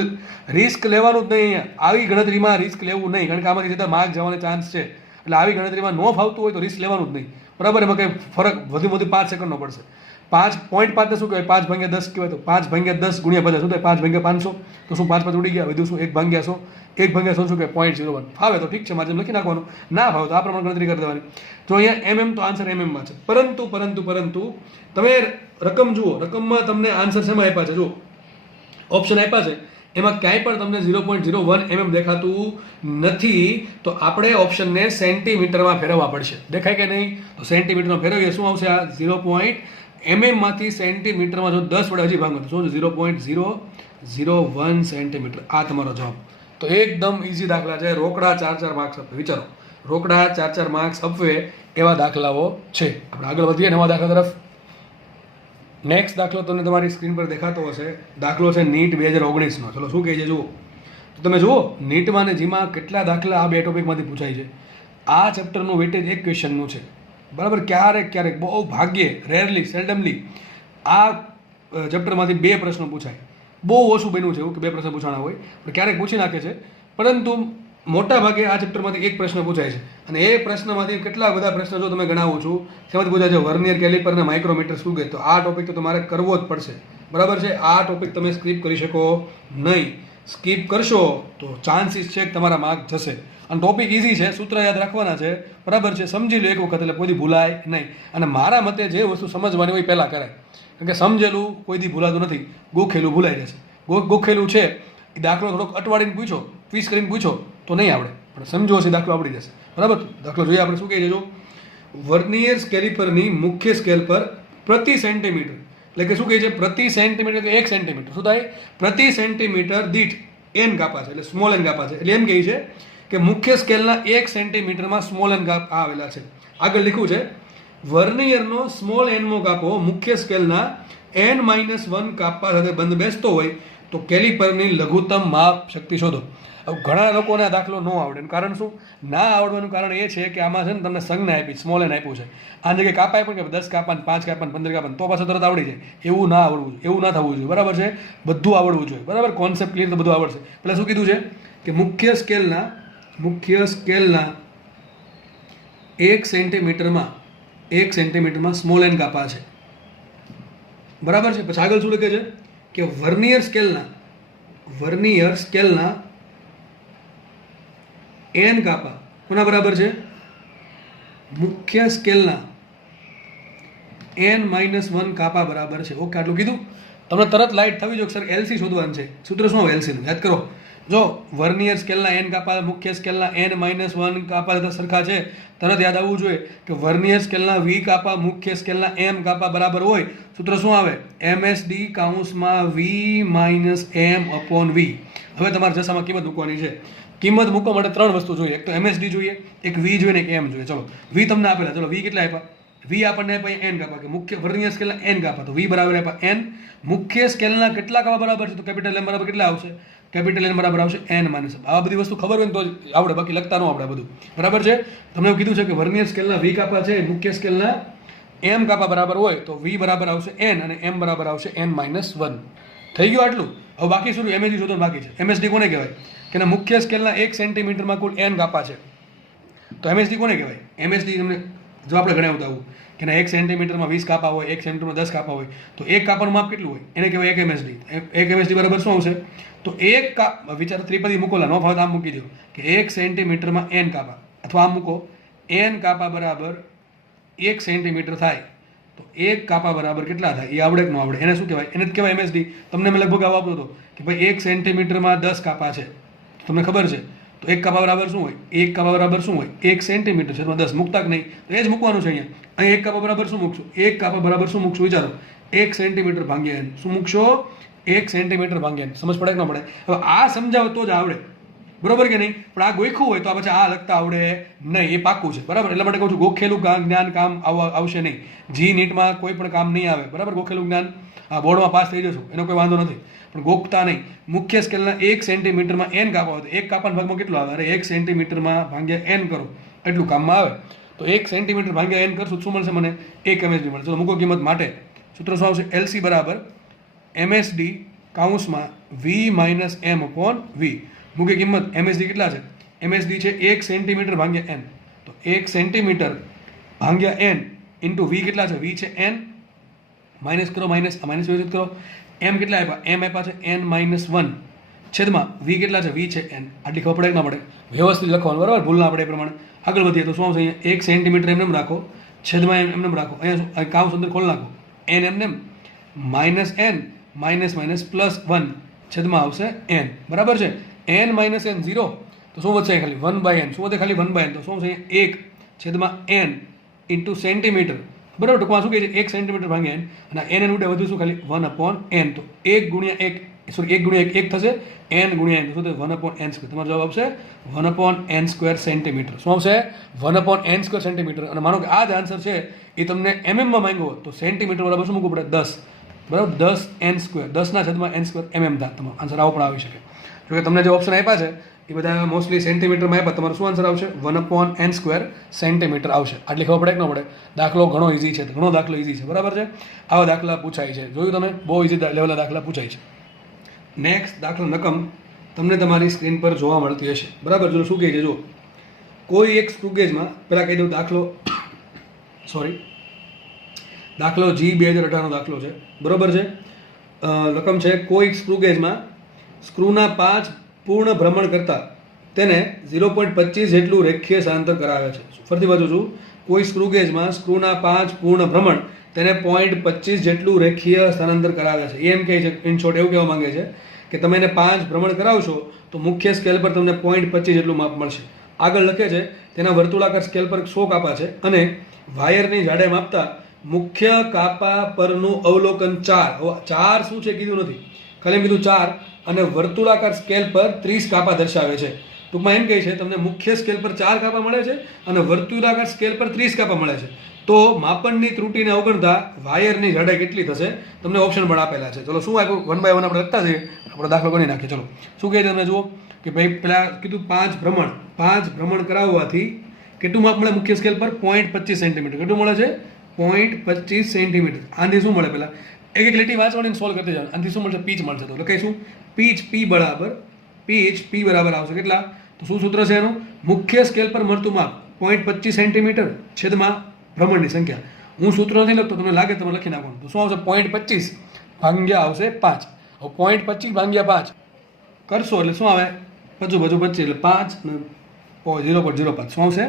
રિસ્ક લેવાનું જ નહીં અહીંયા. આવી ગણતરીમાં રિસ્ક લેવું નહીં, કારણ કે આમાંથી સીધા માર્ક જવાનો ચાન્સ છે. એટલે આવી ગણતરીમાં ન ફાવતું હોય તો રિસ્ક લેવાનું જ નહીં, બરાબર? એમાં કંઈ ફરક વધુ 5 સેકન્ડનો પડશે. 5.5 ને શું કહેવાય? 5/10 કહેવાય. તો 5/10 ગુણ્યા 50 શું થાય? 5/500. તો શું 5 ઉડી ગયા? વધુ શું? 1/100. 1/100 શું કહેવાય? 0.01. ફાવે તો ઠીક છે, મારે જેમ લખી નાખવાનું. ના ફાવે તો આ પ્રમાણે ગણતરી કરી દેવાની. જો અહીંયા તો આન્સર માં છે. પરંતુ તમે રકમ જુઓ, રકમમાં તમને આન્સર શેમાં આપ્યા છે? જુઓ, ઓપ્શન આપ્યા છે, એમાં ક્યાંય પણ તમને 0.01 દેખાતું નથી. તો આપણે ઓપ્શનને સેન્ટીમીટરમાં ફેરવવા પડશે. દેખાય કે નહીં? તો સેન્ટીમીટરમાં ફેરવીએ. શું આવશે? આ 0. માંથી સેન્ટીમીટરમાં જો 10 વડે હજી ભાગો તો શું? 0.001 સેન્ટીમીટર. આ તમારો જવાબ. તો એકદમ ઇઝી દાખલા છે. રોકડા 4 માર્ક્સ આપે. વિચારો, રોકડા 4 માર્ક્સ આપવે એવા દાખલાઓ છે. આપણે આગળ વધીએ નવા દાખલા તરફ. નેક્સ્ટ દાખલો તમને તમારી સ્ક્રીન પર દેખાતો હશે. દાખલો છે નીટ 2019નો. ચલો શું કહે છે જુઓ. તો તમે જુઓ, નીટમાં ને જીમાં કેટલા દાખલા આ બે ટોપિકમાંથી પૂછાય છે. આ ચેપ્ટરનું વેટેજ એક ક્વેશ્ચનનું છે, બરાબર. ક્યારેક બહુ ભાગ્યે, રેરલી, સેલ્ડમલી આ ચેપ્ટરમાંથી 2 પ્રશ્નો પૂછાય. બહુ ઓછું બન્યું છે એવું કે 2 પ્રશ્ન પૂછાણા હોય, પણ ક્યારેક પૂછી નાખે છે. પરંતુ મોટા ભાગે આ ચેપ્ટરમાંથી એક પ્રશ્ન પૂછાય છે. અને એ પ્રશ્નમાંથી કેટલા બધા પ્રશ્નો જો તમે ગણાવું છું, તેમાંથી પૂછાય છે વર્નિયર કેલિપર અને માઇક્રોમીટર શું કહે. તો આ ટોપિક તો તમારે કરવો જ પડશે, બરાબર છે. આ ટોપિક તમે સ્કીપ કરી શકો નહીં. સ્કીપ કરશો તો ચાન્સીસ છે કે તમારા માર્ક જશે. અને ટોપિક ઇઝી છે, સૂત્ર યાદ રાખવાના છે, બરાબર છે. સમજી લો એક વખત, એટલે કોઈ દી ભૂલાય નહીં. અને મારા મતે જે વસ્તુ સમજવાની હોય પહેલાં કરાય, કારણ કે સમજેલું કોઈ દી ભૂલાતું નથી, ગોખેલું ભૂલાઈ જશે. ગોખેલું છે એ દાખલો થોડોક અટવાડીને પૂછો, ટ્વિસ્ટ કરીને પૂછો તો નહીં આવડે, પણ સમજો હશે દાખલો આવડી જશે, બરાબર. દાખલો જોઈએ આપણે. શું કહે છે જો, વર્નિયર કેલિપરની મુખ્ય સ્કેલ પર પ્રતિ સેન્ટીમીટર, એટલે કે શું કહે છે? પ્રતિ સેન્ટીમીટર કે 1 સેન્ટીમીટર શું થાય? પ્રતિ સેન્ટીમીટર દીઠ n કાપા છે, એટલે સ્મોલ n કાપા છે. એટલે એમ કહે છે કે મુખ્ય સ્કેલના 1 સેન્ટીમીટરમાં સ્મોલ n કાપ આવેલા છે. આગળ લખ્યું છે વર્નિયરનો સ્મોલ nમો કાપો મુખ્ય સ્કેલના n-1 કાપા સાથે બંધ બેસતો હોય તો કેલિપરની લઘુત્તમ માપ શક્તિ શોધો. હવે ઘણા લોકોને આ દાખલો ન આવડે. એનું કારણ શું? ના આવડવાનું કારણ એ છે કે આમાં છે ને તમને સંજ્ઞા આપી, સ્મોલ n આપ્યું છે. આ જગ્યાએ કાપા આપ્યું કે 10 કાપા, 5 કાપા, 15 કાપા, તો પાછું તરત આવડી જાય. એવું ના આવડવું જોઈએ, એવું ના થવું જોઈએ, બરાબર છે. બધું આવડવું જોઈએ, બરાબર. કોન્સેપ્ટ ક્લિયર તો બધું આવડશે. પહેલાં શું કીધું છે કે મુખ્ય સ્કેલના 1 સેન્ટીમીટરમાં સ્મોલ n કાપા છે, બરાબર છે. પછી આગળ શું લખે છે કે વર્નિયર સ્કેલના n કાપા કોના બરાબર છે? મુખ્ય સ્કેલના n-1 કાપા બરાબર છે. ઓકે, આટલું કીધું. તમને તરત લાઇટ થવી જોઈએ સર એલસી શોધવાનું છે. સૂત્ર શું હોય એલસીનું? યાદ કરો. જો વર્નિયર સ્કેલના n કાપા મુખ્ય સ્કેલના n-1 કાપા સરખા છે, તરત યાદ આવવું જોઈએ કે વર્નિયર સ્કેલના v કાપા મુખ્ય સ્કેલના m કાપા બરાબર હોય. સૂત્ર શું આવે? MSD કૌંસમાં v - m/v. હવે તમારે જસામાં કિંમત મૂકવાની છે. કિંમત મૂકવા માટે 3 વસ્તુ જોઈએ. એક તો MSD જોઈએ, એક v જોઈએ ને એક m જોઈએ. ચલો, v તમને આપેલા. ચલો, v કેટલા આપ્યા? v આપણને આપ્યા n કાપા, કે મુખ્ય વર્નિયર સ્કેલના n કાપા, તો v બરાબર આપ્યા n. મુખ્ય સ્કેલના કેટલા કાપા બરાબર છે? તો કેપિટલ M બરાબર કેટલા આવશે? કેપિટલ N બરાબર આવશે n - આવા બધી વસ્તુ ખબર હોય ને તો આવડે, બાકી લખતા ન આવડે બધું, બરાબર છે. તમને એવું કીધું છે કે વર્નિયર સ્કેલના v કાપા છે, મુખ્ય સ્કેલના m કાપા બરાબર હોય તો v બરાબર આવશે n અને m બરાબર આવશે n-1. થઈ ગયું આટલું. હવે બાકી શું? MSD શોધવાનું બાકી છે. MSD કોને કહેવાય? કે મુખ્ય સ્કેલના 1 સેન્ટીમીટરમાં કુલ n કાપા છે, તો MSD કોને કહેવાય? MSD તમને જો આપણે ગણાવ્યું આવું કે 1 સેન્ટીમીટરમાં 20 કાપા હોય, 1 સેન્ટીમીટરમાં 10 કાપા હોય, તો એક કાપાનું માપ કેટલું હોય? એને કહેવાય 1 MSD. 1 MSD બરાબર શું આવશે? તો એક વિચાર ત્રિપદી મૂકોલા, નો ફાવે તો આમ મૂકી દો કે 1 સેન્ટીમીટરમાં n કાપા, અથવા આમ મૂકો n કાપા બરાબર 1 સેન્ટીમીટર થાય, તો એક કાપા બરાબર કેટલા થાય? એ આવડે કે ન આવડે? એને શું કહેવાય? એને જ કહેવાય MSD. તમને મેં લગભગ આવો આપતો હતો કે ભાઈ 1 સેન્ટીમીટરમાં 10 કાપા છે, તમને ખબર છે. તો એક કાપા બરાબર શું હોય? એક કાપા બરાબર શું હોય? 1 સેન્ટીમીટર છે, 10 મૂકતા કે નહીં? તો એ જ મૂકવાનું છે અહીંયા. અહીં એક કાપા બરાબર શું મૂકશું? એક કાપા બરાબર શું મૂકશું? વિચારો. 1 સેન્ટીમીટર ભાગ્યા n. શું મૂકશો? 1 સેન્ટીમીટર ભાગ્યા n. સમજ પડે કે ન પડે? હવે આ સમજાવો તો જ આવડે, બરોબર કે નહીં? પણ આ ગોખ્યું હોય તો પછી આ લખતા આવડે નહીં, એ પાક્કું છે, બરાબર. એટલા માટે કહું છું ગોખેલું જ્ઞાન કામ આવશે નહીં. જી નીટમાં કોઈ પણ કામ નહીં આવે, બરાબર. ગોખેલું જ્ઞાન આ બોર્ડમાં પાસ થઈ જશું, એનો કોઈ વાંધો નથી, પણ ગોખતા નહીં. મુખ્ય સ્કેલના 1 સેન્ટીમીટરમાં n કાપા હોય તો એક કાપાના ભાગમાં કેટલું આવે? અરે 1 સેન્ટીમીટરમાં ભાગ્યા n કરો એટલું કામમાં આવે. તો 1 સેન્ટીમીટર ભાગ્યા n કરશું શું મળશે મને? 1 MSD મળશે. ચલો મૂકો કિંમત માટે. સૂત્ર શું આવશે? LC બરાબર MSD કૌંસમાં v - m/v. મૂકી કિંમત. MSD કેટલા છે? MSD છે 1 સેન્ટીમીટર ભાગ્યા n. તો 1 સેન્ટીમીટર ભાગ્યા n ઇન્ટુ v કેટલા છે? v છે n, માઇનસ કરો માઇનસ માઇનસ વ્યવસ્થિત કરો. એમ કેટલા આપ્યા? એમ આપ્યા છે n-1 છેદમાં વી કેટલા છે? વી છે n. આટલી ખબર પડે કે ના પડે? વ્યવસ્થિત લખવાનું બરાબર, ભૂલ ના પડે એ પ્રમાણે. આગળ વધીએ તો શું આવશે? અહીંયા 1 સેન્ટીમીટર એમને રાખો, છેદમાં એમને રાખો. અહીંયા કાઉન્સ અંદર ખોલી નાખો. n એમને minus n minus minus plus 1 છેદમાં આવશે n. બરાબર છે? n માઇનસ n 0 તો શું વધશે? ખાલી 1/n. શું વધે? ખાલી 1/n. તો શું છે? 1 છેદમાં n ઇન્ટુ સેન્ટીમીટર. બરાબર, ટૂંકમાં શું કહે છે? 1 સેન્ટીમીટર ભાગ્યા n. અને n ઉડે વધુ શું? ખાલી 1/n. તો 1 ગુણ્યા 1 સોરી 1 ગુણ્યા 1 થશે, n ગુણ્યા n. શું થશે? 1/n². તમારો જવાબ આવશે 1/n² સેન્ટીમીટર. શું આવશે? 1/n² centimetre. અને માનો કે આ જ આન્સર છે એ તમને mm માં માંગ્યો હોત તો સેન્ટીમીટર બરાબર શું મૂકવું પડે? 10. બરાબર, 10n². 10/n² mm થાય. તમારો આન્સર આવો પણ આવી શકે. જો કે તમને જે ઓપ્શન આપ્યા છે એ બધા મોસ્ટલી સેન્ટીમીટરમાં આપ્યા. તમારો શું આન્સર આવશે? 1/n² સેન્ટીમીટર આવશે. આટલી ખબર પડે કે ન પડે? દાખલો ઘણો ઇઝી છે, ઘણો દાખલો ઇઝી છે. બરાબર છે? આવા દાખલા પૂછાય છે. જોયું તમે? બહુ ઇઝી લેવલના દાખલા પૂછાય છે. નેક્સ્ટ દાખલો નકમ તમને તમારી સ્ક્રીન પર જોવા મળતી હશે. બરાબર, જો શું કહે છે? જો કોઈ એક સ્ક્રુગેજમાં, પહેલાં કહી દઉં દાખલો, સોરી, દાખલો G 2018નો દાખલો છે. બરાબર છે? રકમ છે કોઈ સ્ક્રુગેજમાં સ્ક્રૂના 5 પૂર્ણ ભ્રમણ કરતાં તેને 0.25 જેટલું રેખીય સ્થળાંતર કરાવે છે. ફરીથી બાજુ છું. કોઈ સ્ક્રુગેજમાં સ્ક્રૂના 5 પૂર્ણ ભ્રમણ તેને 0.25 જેટલું રેખીય સ્થળાંતર કરાવે છે. એમ કહે છે, ઇન શોર્ટ એવું કહેવા માંગે છે કે તમે એને 5 ભ્રમણ કરાવશો તો મુખ્ય સ્કેલ પર તમને 0.25 જેટલું માપ મળશે. આગળ લખે છે તેના વર્તુળાકાર સ્કેલ પર 100 કાપા છે અને વાયરની જાડાઈ માપતા મુખ્ય કાપા પરનું અવલોકન 4. 4 શું છે કીધું નથી, ખાલી કીધું 4. અને વર્તુળાકાર સ્કેલ પર 30 કાપા દર્શાવે છે. ટૂંકમાં એમ કહે છે તમને મુખ્ય સ્કેલ પર 4 કાપા મળે છે અને વર્તુળાકાર સ્કેલ પર 30 કાપા મળે છે. તો માપનની ત્રુટીને અવગણતા વાયરની જાડાઈ કેટલી થશે? તમને ઓપ્શન પણ આપેલા છે. ચલો શું આપ્યું? 1 by 1 આપણે લખતા જઈએ. આપણે દાખલો ગણી નાખીએ. ચલો શું કહે છે તમે જુઓ કે ભાઈ પેલા કીધું 5 ભ્રમણ કરાવવાથી કેટલું માપ મળે? મુખ્ય સ્કેલ પર 0.25 સેન્ટીમીટર. કેટલું મળે છે? 0.25 સેન્ટીમીટર. આનાથી શું મળે? પેલા એક લીટી વાંચવાની સોલ્વ કરતી જવાનું. આનાથી શું મળશે? પીચ મળશે. તો લખાઈશું પીચ P બરાબર આવશે કેટલા? તો શું સૂત્ર છે એનું? મુખ્ય સ્કેલ પર મળતું માપ 0.25 સેન્ટીમીટર છેદમાં ભ્રમણની સંખ્યા. હું સૂત્ર નથી લખતો, તમને લાગે તમે લખી નાખવાનું. તો શું આવશે? 0.25 ભાગ્યા આવશે 5. હવે 0.25 ભાગ્યા 5 કરશો એટલે શું આવે? 25 એટલે 5 ને 0.05. શું આવશે?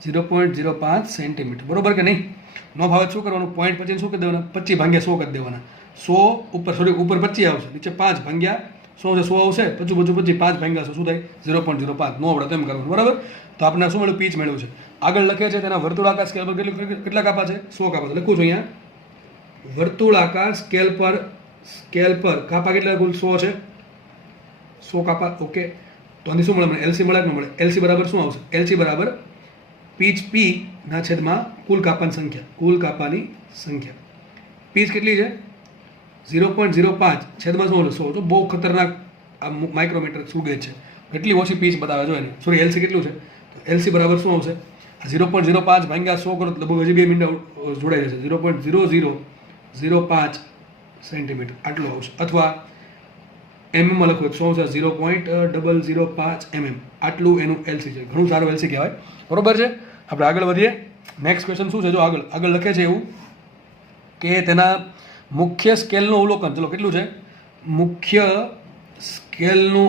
0.05 સેન્ટીમીટર. બરોબર કે નહીં? નો ભાવે શું કરવાનું? 0.25 શું કરી દેવાના? 25 ભાગ્યા 100 કરી દેવાના. 100 ઉપર સોરી ઉપર 25 આવશે, નીચે 5 ભાગ્યા 100 છે. 100 આવશે, 25 5 ભાગ્યા 100 શું થાય? 0.05. નો આવડે તેમ કરવાનું. બરાબર? તો આપણે શું મળ્યું? પીચ મેળવ્યું છે. આગળ લખે છે તેના વર્તુળાકાર સ્કેલ પર કેટલા કાપા છે? 100 કાપા. લખું છું અહીંયા વર્તુળાકાર સ્કેલ પર કાપા કેટલા? કુલ 100 છે. 100 કાપા. ઓકે, તો આની શું મળે મને? એલસી મળે કે ન મળે? એલસી બરાબર શું આવશે? એલસી બરાબર પીચ પી ના છેદમાં કુલ કાપાની સંખ્યા. પીચ કેટલી છે? 0.05 છેદમાં શું હશે? 100. તો બહુ ખતરનાક આ માઇક્રોમીટર સ્ક્રુગેજ છે. એટલી ઓછી પીચ બતાવે જો એની. સોરી, એલસી કેટલું છે? તો એલસી બરાબર શું આવશે? 0.05 ભાગ્યા 100 કરો તો લગભગ હજી 2 મિનિટ જોડાઈ જશે. 0.0005 સેન્ટીમીટર આટલું આવશે. અથવા એમએમમાં લખો તો શું આવશે? 0.005 mm આટલું એનું એલસી છે. ઘણું સારું એલસી કહેવાય. બરોબર છે? આપણે આગળ વધીએ. નેક્સ્ટ ક્વેશ્ચન શું છે? જો આગળ લખે છે એવું કે તેના મુખ્ય સ્કેલનું અવલોકન. ચલો કેટલું છે? મુખ્ય સ્કેલનું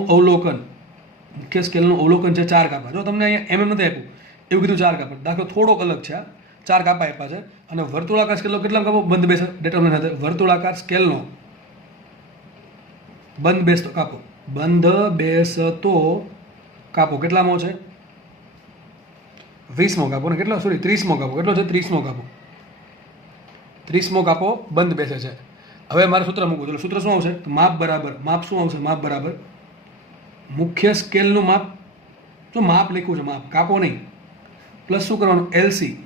અવલોકન છે 4 કાપા. જો તમને અહીંયા એમએમ નથી આપ્યું, એવું કીધું 4 કાપા. દાખલો થોડોક અલગ છે. 4 કાપા આપ્યા છે અને વર્તુળાકાર સ્કેલનો કેટલા કાપો? બંધ બેસે ડેટર્મિન સાથે વર્તુળાકાર સ્કેલનો બંધ બેસતો કાપો કેટલામો છે? 20મો કાપો ને કેટલો? સોરી 30મો કાપો. કેટલો છે? 30મો કાપો. 30મો કાપો બંધ બેસે છે. હવે મારે સૂત્ર મૂકવું. ચલો સૂત્ર શું આવશે? તો માપ શું આવશે? માપ બરાબર મુખ્ય સ્કેલનું માપ. જો માપ લખ્યું છે, માપ કાપો નહીં, પ્લસ શું કરવાનું? એલસી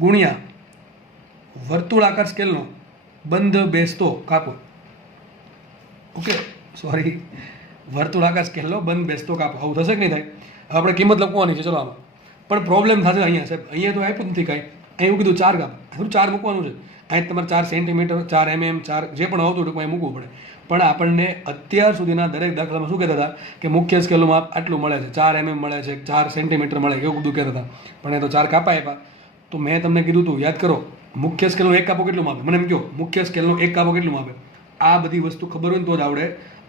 ગુણ્યા વર્તુળાકાર સ્કેલનો બંધ બેસતો કાપો. ઓકે, સોરી, વર્તુળાકાર સ્કેલનો બંધ બેસતો કાપો. આવું થશે કે નહીં થાય? હવે આપણે કિંમત લખવાની છે. ચલો આમાં પણ પ્રોબ્લેમ થશે અહીંયા સાહેબ. અહીંયા તો આપ્યું નથી કાંઈ. અહીં એવું કીધું 4 કાપા. થોડું 4 મૂકવાનું છે. અહીં તમારે 4 સેન્ટીમીટર, 4 mm, 4 જે પણ આવતું હતું અહીં મૂકવું પડે. પણ આપણને અત્યાર સુધીના દરેક દાખલામાં શું કહેતા હતા કે મુખ્ય સ્કેલનું માપ આટલું મળે છે, 4 mm મળે છે, 4 સેન્ટીમીટર મળે, એવું બધું કહેતા હતા. પણ એ તો 4 કાપા આપ્યા. તો મેં તમને કીધું હતું, યાદ કરો, મુખ્ય સ્કેલનો એક કાપો કેટલું માપે? મને એમ કહો, મુખ્ય સ્કેલનો એક કાપો કેટલું માપે? આ બધી વસ્તુ ખબર હોય ને તો જ આવડે.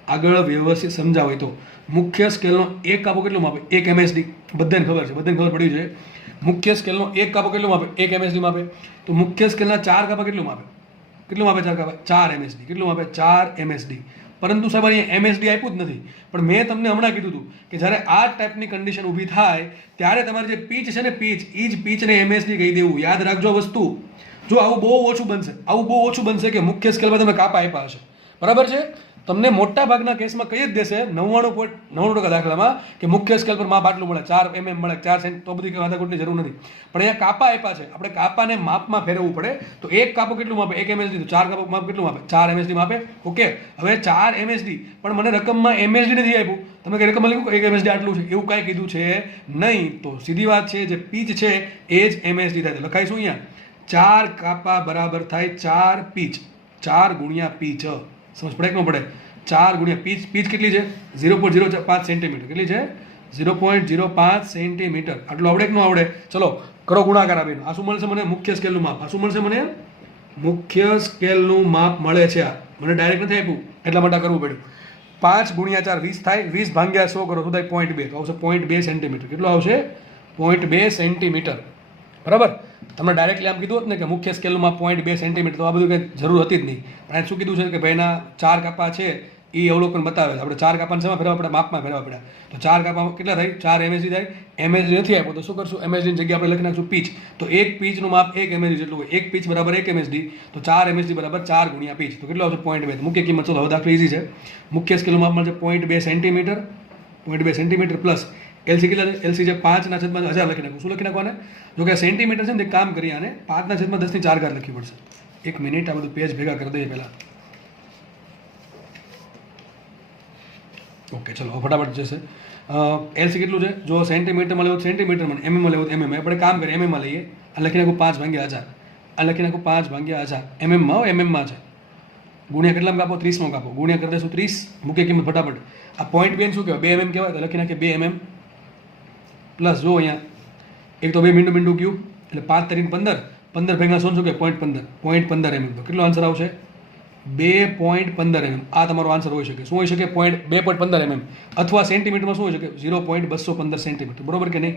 આગળ વ્યવસ્થિત સમજાવ હોય તો. મુખ્ય સ્કેલનો એક કાપો કેટલું માપે? 1 MSD. બધાને ખબર છે, બધાને ખબર પડી છે. મુખ્ય સ્કેલનો એક કાપો કેટલું માપે? 1 MSD માપે. તો મુખ્ય સ્કેલના 4 કાપા કેટલું માપે? કેટલું માપે 4 કાપા? 4 MSD. કેટલું માપે? 4 MSD. પરંતુ સાહેબ અહીંયા MSD આપ્યું જ નથી. પણ મેં તમને હમણાં કીધું હતું કે જ્યારે આ ટાઈપની કન્ડિશન ઊભી થાય ત્યારે તમારી જે પીચ છે ને, પીચ, એ જ પીચને MSD કહી દેવું. યાદ રાખજો વસ્તુ. જો આવું બહુ ઓછું બનશે કે મુખ્ય સ્કેલમાં તમે કાપા આપ્યા હશે, બરાબર છે? તમને મોટા ભાગના કેસમાં કહી જ દેશે 99.99% દાખલામાં કે મુખ્ય સ્કેલ પર માપ આટલું મળે, 4 mm મળે, 4 સેન્ટ, તો બધી વાદાકૂટની જરૂર નથી. પણ અહીંયા કાપા આપ્યા છે, આપણે કાપાને માપમાં ફેરવવું પડે. તો એક કાપો કેટલું માપે? 1 MSD. તો 4 કાપો માપ કેટલું માપે? 4 MSD માપે. ઓકે, હવે 4 MSD, પણ મને રકમમાં MSD નથી આપ્યું. તમે કઈ રકમમાં લખ્યું 1 MSD આટલું છે, એવું કાંઈ કીધું છે નહીં. તો સીધી વાત છે, જે પીચ છે એ જ MSD થાય. લખાઈશું અહીંયા 4 કાપા બરાબર થાય 4 પીચ. 4 ગુણ્યા પીચ. સમજ પડે કે ન પડે? 4 ગુણ્યા પીચ. પીચ કેટલી છે? 0.05 સેન્ટીમીટર. કેટલી છે? 0.05 સેન્ટીમીટર. આટલું આવડે કે ન આવડે? ચલો કરો ગુણાકાર આપીને. આ શું મળશે મને? મુખ્ય સ્કેલનું માપ. આ શું મળશે મને? મુખ્ય સ્કેલનું માપ મળે છે. આ મને ડાયરેક્ટ નથી આપ્યું, એટલા માટે કરવું પડ્યું. 5 ગુણ્યા 4 20 થાય. 20 ભાગ્યા 100 કરો તો થાય 0.2. તો આવશે 0.2 સેન્ટીમીટર. કેટલું આવશે? 0.2 સેન્ટીમીટર. બરાબર? તમને ડાયરેક્ટલી આમ કીધું હોત ને કે મુખ્ય સ્કેલનું માપ 0.2 સેન્ટીમીટર, તો આ બધું કંઈ જરૂર હતી જ નહીં. પણ આ શું કીધું છે કે ભાઈના 4 કાપા છે એ અવલોકન બતાવે છે. આપણે 4 કાપાને શેમાં ફેરવા પડે? માપમાં ફેરવા પડ્યા. તો 4 કાપામાં કેટલા થાય? 4 MSD થાય. MSD નથી આપ્યો તો શું કરશું? MSD ની જગ્યાએ આપણે લખી નાખશું પીચ. તો એક પીચનું માપ 1 MSD જેટલું હોય. એક પીચ બરાબર 1 MSD. તો 4 MSD બરાબર 4 ગુણ્યા પીચ. તો કેટલું આવશે? 0.2. મુખ્ય કિંમત. ચલો હવે દાખલો ઇઝી છે. મુખ્ય સ્કેલનું માપ મળશે 0.2 સેન્ટીમીટર. 0.2 સેન્ટીમીટર પ્લસ એલસી કેટલા છે? એલસી છે 5/1000 લખી નાખું. શું લખી નાખવાને? જો કે સેન્ટીમીટર છે ને, એક કામ કરીએ, આને 5/10 લખવી પડશે. 1 મિનિટ, આ બધું પેજ ભેગા કરી દઈએ પહેલાં. ઓકે, ચલો ફટાફટ જશે. એલસી કેટલું છે? જો સેન્ટીમીટરમાં લેવું સેન્ટીમીટરમાં, એમએમમાં લેવું એમએમ. આપણે કામ કરીએ, એમએમમાં લઈએ. આ લખી નાખું 5/1000. આ લખી નાખું 5/1000. એમએમમાં એમએમમાં છે. ગુણ્યા કેટલામાં કાપો? 30માં કાપો. ગુણ્યા કરી દઈશું 30. મૂકે કિંમત ફટાફટ. આ 0.2 શું કહેવાય? 2 mm કહેવાય. તો લખી નાખીએ 2 mm પ્લસ, જો અહીંયા એક તો 2 મીંડું ગયું એટલે 5 તરીને 15. 15 ભેગા શું કહેવાય? 0.15 mm. તો કેટલો આન્સર આવશે? 2.15 mm. આ તમારો આન્સર હોઈ શકે. શું હોઈ શકે? 2.15 mm. અથવા સેન્ટીમીટરમાં શું હોઈ શકે? 0.215 સેન્ટીમીટર. બરોબર કે નહીં?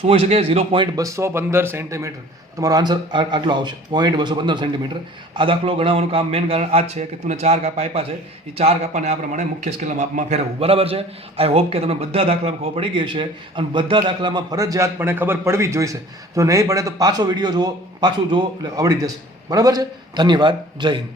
શું હોઈ શકે? 0.215 સેન્ટીમીટર. તમારો આન્સર આટલો આવશે, 0.215 સેન્ટીમીટર. આ દાખલો ગણાવવાનું કામ મેન કારણ આ જ છે કે તમને 4 કાપા આપ્યા છે, એ 4 કાપાને આ પ્રમાણે મુખ્ય સ્કેલના માપમાં ફેરવવું. બરાબર છે? આઈ હોપ કે તમને બધા દાખલામાં ખબર પડી ગઈ છે, અને બધા દાખલામાં ફરજિયાતપણે ખબર પડવી જ જોઈશે. જો નહીં પડે તો પાછો વિડીયો જુઓ, પાછું જુઓ એટલે આવડી જશે. બરાબર છે? ધન્યવાદ. જય હિન્દ.